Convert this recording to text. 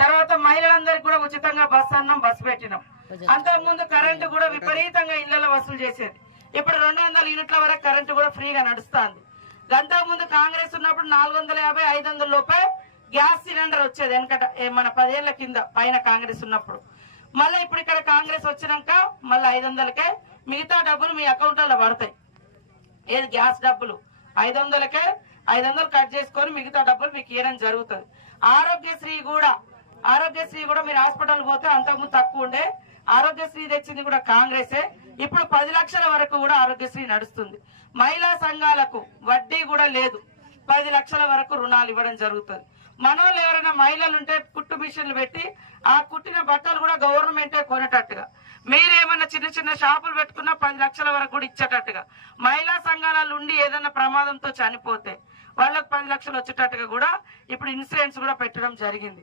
తర్వాత మహిళలందరికీ కూడా ఉచితంగా బస్సు అన్నం బస్సు పెట్టినాం. అంతకుముందు కరెంటు కూడా విపరీతంగా ఇళ్లలో వసూలు చేసేది. ఇప్పుడు 200 యూనిట్ల వరకు కరెంటు కూడా ఫ్రీగా నడుస్తుంది. అంతకుముందు కాంగ్రెస్ ఉన్నప్పుడు 450, 500 లోపే గ్యాస్ సిలిండర్ వచ్చేది వెనకట, మన 10 ఏళ్ల కింద పైన కాంగ్రెస్ ఉన్నప్పుడు. మళ్ళీ ఇప్పుడు ఇక్కడ కాంగ్రెస్ వచ్చినాక మళ్ళీ 500కే మిగతా డబ్బులు మీ అకౌంట్లలో పడతాయి. ఏది గ్యాస్ డబ్బులు 500కే 500 కట్ చేసుకొని మిగతా డబ్బులు మీకు ఇవ్వడం జరుగుతుంది. ఆరోగ్యశ్రీ కూడా మీరు హాస్పిటల్ పోతే అంతకుముందు తక్కువ ఉండే, ఆరోగ్యశ్రీ తెచ్చింది కూడా కాంగ్రెసే. ఇప్పుడు 10 లక్షల వరకు కూడా ఆరోగ్యశ్రీ నడుస్తుంది. మహిళా సంఘాలకు వడ్డీ కూడా లేదు, 10 లక్షల వరకు రుణాలు ఇవ్వడం జరుగుతుంది. మనోళ్ళు ఎవరైనా మహిళలు ఉంటే కుట్టు మిషన్లు పెట్టి ఆ కుట్టిన బట్టలు కూడా గవర్నమెంటే కొనేటట్టుగా, మీరేమన్నా చిన్న చిన్న షాపులు పెట్టుకున్నా 10 లక్షల వరకు కూడా ఇచ్చేటట్టుగా, మహిళా సంఘాలలో ఉండి ఏదైనా ప్రమాదంతో చనిపోతే వాళ్ళకు 10 లక్షలు వచ్చేటట్టుగా కూడా ఇప్పుడు ఇన్సూరెన్స్ కూడా పెట్టడం జరిగింది.